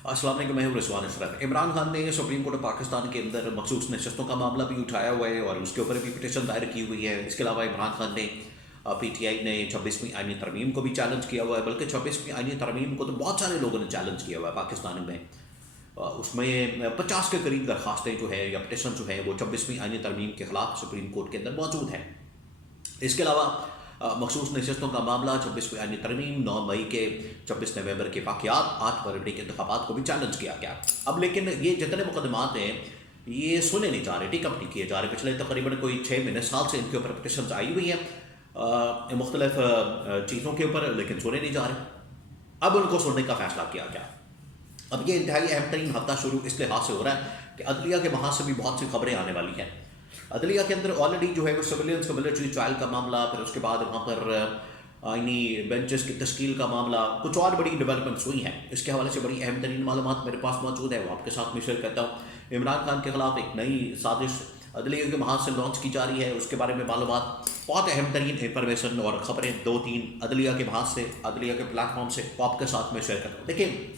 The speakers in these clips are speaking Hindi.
अस्सलाम वालेकुम, मैं हूं रिजवान अशरफ। इमरान खान ने सुप्रीम कोर्ट ऑफ पाकिस्तान के अंदर मखसूस नशस्तों का मामला भी उठाया हुआ है और उसके ऊपर भी पिटीशन दायर की हुई है। इसके अलावा इमरान खान ने PTI ने 26वीं आईनी तरमीम को भी चैलेंज किया हुआ है, बल्कि 26वीं आईनी तरमीम को तो बहुत सारे लोगों ने चैलेंज किया हुआ है पाकिस्तान में। उसमें 50 के करीब दरखास्तें जो है या पिटीशन जो है वो 26वीं आईनी तरमीम के खिलाफ सुप्रीम कोर्ट के अंदर मौजूद है। इसके अलावा मखसूस नशस्तों का मामला 26वीं आईनी तरमीम 9 मई के 26 नवंबर के वाक़यात 8 फरवरी के इंतखाबात को भी चैलेंज किया गया। अब लेकिन ये जितने मुकदमात हैं ये सुने नहीं जा रहे, टेकअप नहीं किए जा रहे। पिछले तकरीबन कोई 6 महीने साल से इनके ऊपर पिटीशन आई हुई हैं मुख्तलिफ चीज़ों के ऊपर, लेकिन सुने नहीं जा रहे। अब उनको सुनने का फैसला किया गया। अब ये इंतहाई अहम तरीन हफ्ता शुरू इस लिहाज से हो रहा है कि अदलिया के वहाँ से भी बहुत सी खबरें आने वाली हैं। अदलिया के अंदर ऑलरेडी जो है वो सिविलियंस को मिलिट्री ट्रायल का मामला, फिर उसके बाद वहाँ पर आईनी बेंचेस की तश्कील का मामला, कुछ और बड़ी डेवलपमेंट्स हुई हैं। इसके हवाले से बड़ी अहम तरीन मालूमात मेरे पास मौजूद है, वो आपके साथ में शेयर करता हूँ। इमरान खान के खिलाफ एक नई साजिश अदलिया के महाज से लॉन्च की जा रही है, उसके बारे में मालूमात, बहुत अहम तरीन इंफॉर्मेशन और खबरें 2-3 अदलिया के महाज से, अदलिया के प्लेटफॉर्म से वो आपके साथ में शेयर करता हूँ। देखिए,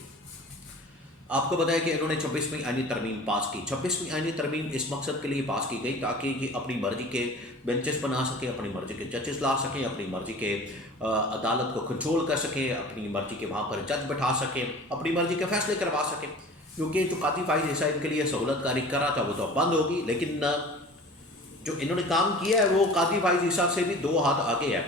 आपको बताया कि इन्होंने 26वीं आईनी तरमीम पास की। 26वीं आईनी तरमीम इस मकसद के लिए पास की गई ताकि ये अपनी मर्जी के बेंचेस बना सकें, अपनी मर्जी के जजेस ला सकें, अपनी मर्जी के अदालत को कंट्रोल कर सकें, अपनी मर्जी के वहाँ पर जज बैठा सकें, अपनी मर्जी के फैसले करवा सकें। क्योंकि जो काती फाइज ऐसा इनके लिए सहूलत कारी कर रहा था वो तो बंद होगी, लेकिन जो इन्होंने काम किया है वो काती फाइज ईसा से भी 2 हाथ आगे है।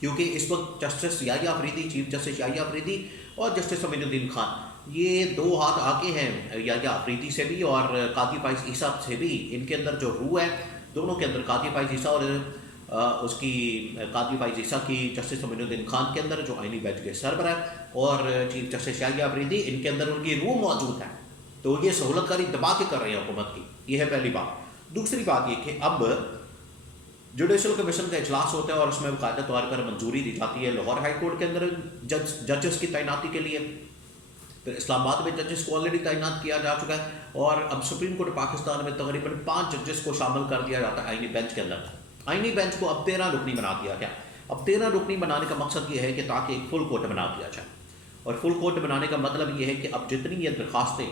क्योंकि इस वक्त justice Yahya Afridi, chief justice Yahya Afridi और जस्टिस अमीनुद्दीन खान, ये 2 हाथ आगे हैं याहिया अफरीदी से भी और कादी फाइज ईसा से भी। इनके अंदर जो रूह है दोनों के अंदर, कादी फाइज ईसा और उसकी कादी फाइज ईसा की जस्टिस अमीनुद्दीन खान के अंदर जो आईनी बेंच के सरबराह और चीफ जस्टिस याहिया अफरीदी, इनके अंदर उनकी रूह मौजूद है। तो ये सहूलतकारी दबा के कर रहे हैं हुकूमत की, ये है पहली बात। दूसरी बात ये कि अब जुडिशल कमीशन का इजलास होता है और उसमें बाकायदा तौर पर मंजूरी दी जाती है लाहौर हाई कोर्ट के अंदर जजेस की तैनाती के लिए। फिर इस्लामाबाद में जजेस को ऑलरेडी तैनात किया जा चुका है और अब सुप्रीम कोर्ट पाकिस्तान में तकरीबन 5 जजेस को शामिल कर दिया जाता है आईनी बेंच के अंदर। आईनी बेंच को अब 13 रुकनी बना दिया गया। अब 13 रुकनी बनाने का मकसद ये है कि ताकि एक फुल कोर्ट बना दिया जाए। और फुल कोर्ट बनाने का मतलब ये है कि अब जितनी ये दरखास्तें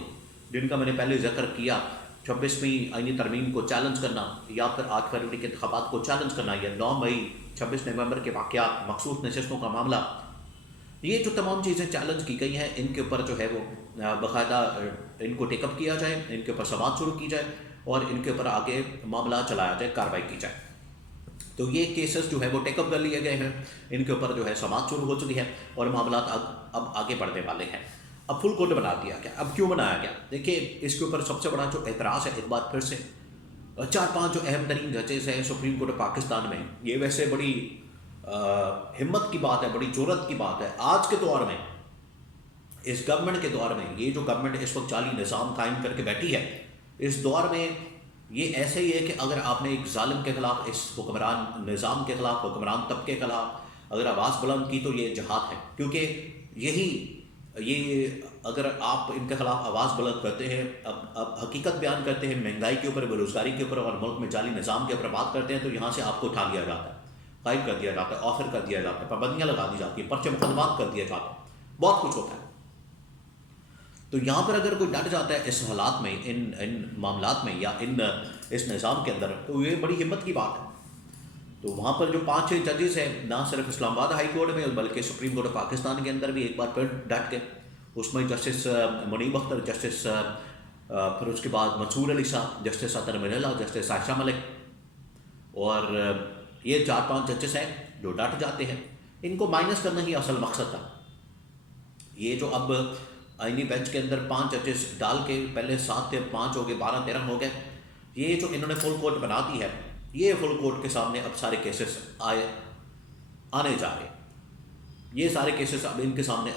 जिनका मैंने पहले जिक्र किया, 26वीं आईनी तरमीम को चैलेंज करना या फिर 8 फरवरी के इंतखाबात को चैलेंज करना या 9 मई 26 नवंबर के वाक़यात, मखसूस नशस्तों का मामला, ये जो तमाम चीज़ें चैलेंज की गई हैं इनके ऊपर जो है वो बाकायदा इनको टेकअप किया जाए, इनके ऊपर समाअत शुरू की जाए और इनके ऊपर आगे मामला चलाया जाए, कार्रवाई की जाए। तो ये केसेस जो है वो टेकअप कर लिए गए हैं, इनके ऊपर जो है समाअत शुरू हो चुकी है और मामला अब आगे बढ़ने वाले हैं। अब फुल कोर्ट बना दिया गया। अब क्यों बनाया गया? देखिए, इसके ऊपर सबसे बड़ा जो एतराज़ है, एक बार फिर से 4-5 जो अहम तरीन जजेस हैं सुप्रीम कोर्ट पाकिस्तान में, ये वैसे बड़ी हिम्मत की बात है, बड़ी ज़रूरत की बात है आज के दौर में, इस गवर्नमेंट के दौर में। ये जो गवर्नमेंट इस वक्त जाली निज़ाम कायम करके बैठी है, इस दौर में ये ऐसे ही है कि अगर आपने एक जालिम के ख़िलाफ़, इस हुक्मरान निज़ाम के ख़िलाफ़, हुक्मरान तबके के ख़िलाफ़ अगर आवाज़ बुलंद की तो ये जहाद है। क्योंकि ये अगर आप इनके ख़िलाफ़ आवाज़ बुलंद करते हैं, अब हकीकत बयान करते हैं महंगाई के ऊपर, बेरोज़गारी के ऊपर और मुल्क में जाली निज़ाम के ऊपर बात करते हैं, तो यहाँ से आपको उठा लिया जाता है, गायब कर दिया जाता है, ऑफर कर दिया जाता है, पाबंदियाँ लगा दी जाती है, पर्चे मुकदमात कर दिए जाते हैं, बहुत कुछ होता है। तो यहाँ पर अगर कोई डट जाता है इस हालात में, इन मामलात में या इस निज़ाम के अंदर, तो ये बड़ी हिम्मत की बात है। तो वहाँ पर जो 5-6 जजेस हैं, ना सिर्फ इस्लामाबाद हाई कोर्ट में बल्कि सुप्रीम कोर्ट ऑफ पाकिस्तान के अंदर भी एक बार फिर डट के, उसमें जस्टिस मुनीब अख्तर, जस्टिस फिर उसके बाद मंसूर अली साहब, जस्टिस अतर मिनल्ला, जस्टिस आयशा मलिक और ये 4-5 जजेस हैं जो डट जाते हैं। इनको माइनस करना ही असल मकसद था। ये जो अब आईनी बेंच के अंदर 5 जजेस डाल के, पहले 7 थे, 5 हो गए, 12-13 हो गए, ये जो इन्होंने फुल कोर्ट बना दी है, ये फुल कोर्ट के सामने अब सारे केसेस आने जा रहे हैं। ये सारे केसेस अब इनके सामने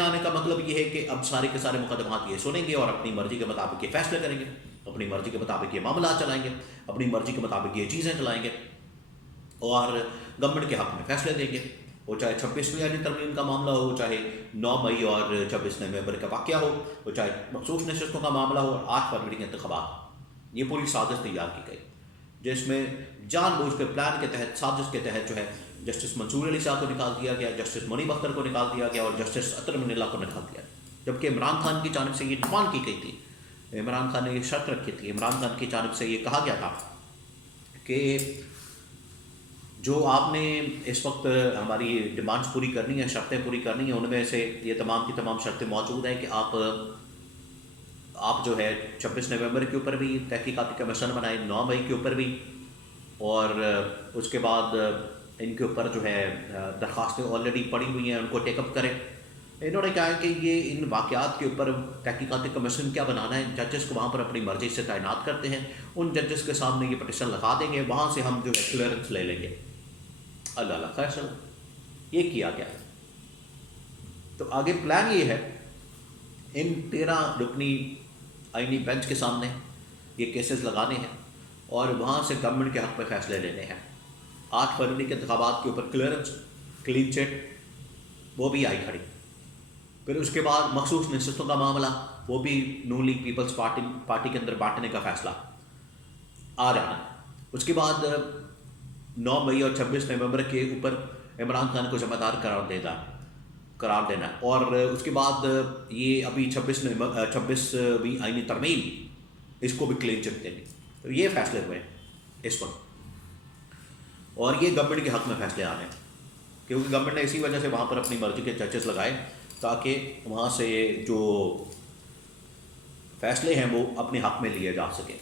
आने का मतलब ये है कि अब सारे के सारे मुकदमात ये सुनेंगे और अपनी मर्जी के मुताबिक ये फैसले करेंगे, अपनी मर्जी के मुताबिक ये मामला चलाएंगे, अपनी मर्जी के मुताबिक ये चीज़ें चलाएंगे और गवर्नमेंट के हक़ में फैसले देंगे। वो चाहे 26वीं आईनी तरमीम का मामला हो, चाहे 9 मई और 26 नवंबर का वाक़या हो, वो चाहे मखसूस नशस्तों का मामला हो और 8 फरवरी के इंतखाबात। ये पूरी साजिश तैयार की गई जिसमें जानबूझ के प्लान के तहत, साजिश के तहत जो है जस्टिस मंसूर अली साहब को निकाल दिया गया, जस्टिस मुनीब अख्तर को निकाल दिया गया और जस्टिस अतर मुनिल्ला को निकाल दिया, जबकि इमरान खान की जानिब से ये डिमांड की गई थी, इमरान खान ने ये शर्त रखी थी, इमरान खान की जानिब से ये कहा गया था कि जो आपने इस वक्त हमारी डिमांड्स पूरी करनी है, शर्तें पूरी करनी है, उनमें से ये तमाम की तमाम शर्तें मौजूद हैं कि आप जो है 26 नवंबर के ऊपर भी तहकीकाती कमीशन बनाए, 9 मई के ऊपर भी, और उसके बाद इनके ऊपर जो है दरख्वास्तें ऑलरेडी पड़ी हुई हैं उनको टेकअप करें। इन्होंने कहा कि ये इन वाक़यात के ऊपर तहकीकाती कमीशन क्या बनाना है, जजेस को वहाँ पर अपनी मर्ज़ी से तैनात करते हैं, उन जजेस के सामने ये पटिशन लगा देंगे, वहाँ से हम जो है क्लियरेंस ले लेंगे। अल्लाह फैसला ये किया गया। तो आगे प्लान ये है, इन 13 रुकनी आईनी बेंच के सामने ये केसेस लगाने हैं और वहाँ से गवर्नमेंट के हक़ में फ़ैसले लेने हैं। 8 फरवरी के इंतखाबात के ऊपर क्लियरेंस, क्लीन चिट वो भी आई खड़ी। फिर उसके बाद मखसूस नशस्तों का मामला, वो भी नून लीग पीपल्स पार्टी के अंदर बांटने का फ़ैसला आ जाना। उसके बाद 9 मई और 26 नवंबर के ऊपर इमरान खान को ज़िम्मेदार करार देना, और उसके बाद ये अभी 26वीं आईनी तरमीम, इसको भी क्लीन चिट देनी। तो ये फ़ैसले हुए इस वक्त, और ये गवर्नमेंट के हक़ में फ़ैसले आने हैं, क्योंकि गवर्नमेंट ने इसी वजह से वहाँ पर अपनी मर्ज़ी के जजेस लगाए ताकि वहाँ से जो फ़ैसले हैं वो अपने हक़ में लिए जा सकें,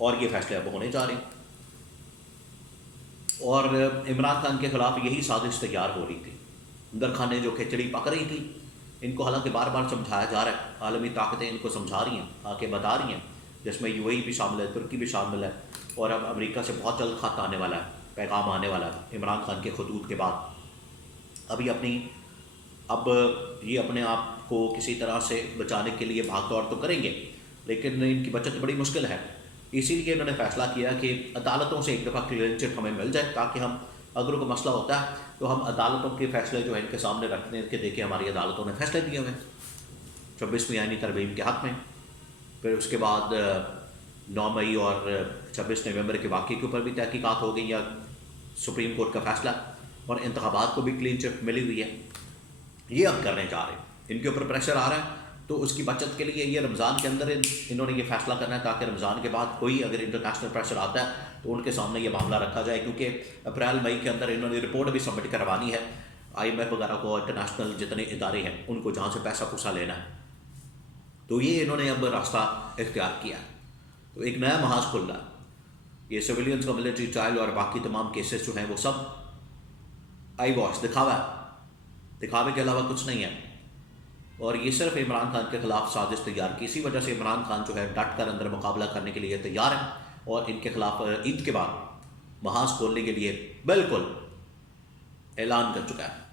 और ये फ़ैसले अब होने जा रहे हैं। और इमरान खान के ख़िलाफ़ यही साजिश तैयार हो रही थी, अंदर खाने जो खिचड़ी पक रही थी, इनको हालांकि बार बार समझाया जा रहा है, आलमी ताकतें इनको समझा रही हैं, आके बता रही हैं, जिसमें यूएई भी शामिल है, तुर्की भी शामिल है, और अब अमेरिका से बहुत जल्द खत आने वाला है, पैगाम आने वाला है इमरान खान के खतूत के बाद। अब ये अपने आप को किसी तरह से बचाने के लिए भाग दौड़ तो करेंगे, लेकिन इनकी बचत बड़ी मुश्किल है। इसीलिए इन्होंने फ़ैसला किया कि अदालतों से एक दफ़ा क्लीन चिट हमें मिल जाए, ताकि हम अगर कोई मसला होता है तो हम अदालतों के फ़ैसले जो है इनके सामने रखते हैं कि देखिए हमारी अदालतों ने फ़ैसले दिए हुए 26वीं आईनी तरमीम के हक़ में। फिर उसके बाद 9 मई और 26 नवंबर के वाक़े के ऊपर भी तहकीकात हो गई, या सुप्रीम कोर्ट का फ़ैसला, और इंतखाबात को भी क्लीन चिट मिली हुई है। ये अब करने जा रहे हैं, इनके ऊपर प्रेशर आ रहा है, तो उसकी बचत के लिए ये रमज़ान के अंदर इन्होंने ये फ़ैसला करना है, ताकि रमज़ान के बाद कोई अगर इंटरनेशनल प्रेशर आता है तो उनके सामने ये मामला रखा जाए, क्योंकि अप्रैल मई के अंदर इन्होंने रिपोर्ट भी सबमिट करवानी है IMF वगैरह को, इंटरनेशनल जितने इदारे हैं उनको, जहाँ से पैसा पूसा लेना है। तो ये इन्होंने अब रास्ता इख्तियार किया, तो एक नया महाज खुल रहा है। ये सिविलियंस का मिलिट्री ट्रायल और बाकी तमाम केसेस जो हैं वो सब आई वॉश दिखावे के अलावा कुछ नहीं है, और ये सिर्फ इमरान खान के ख़िलाफ़ साजिश तैयार की। इसी वजह से इमरान खान जो है डट कर अंदर मुकाबला करने के लिए तैयार है, और इनके ख़िलाफ़ ईद के बाद महाज खोलने के लिए बिल्कुल ऐलान कर चुका है।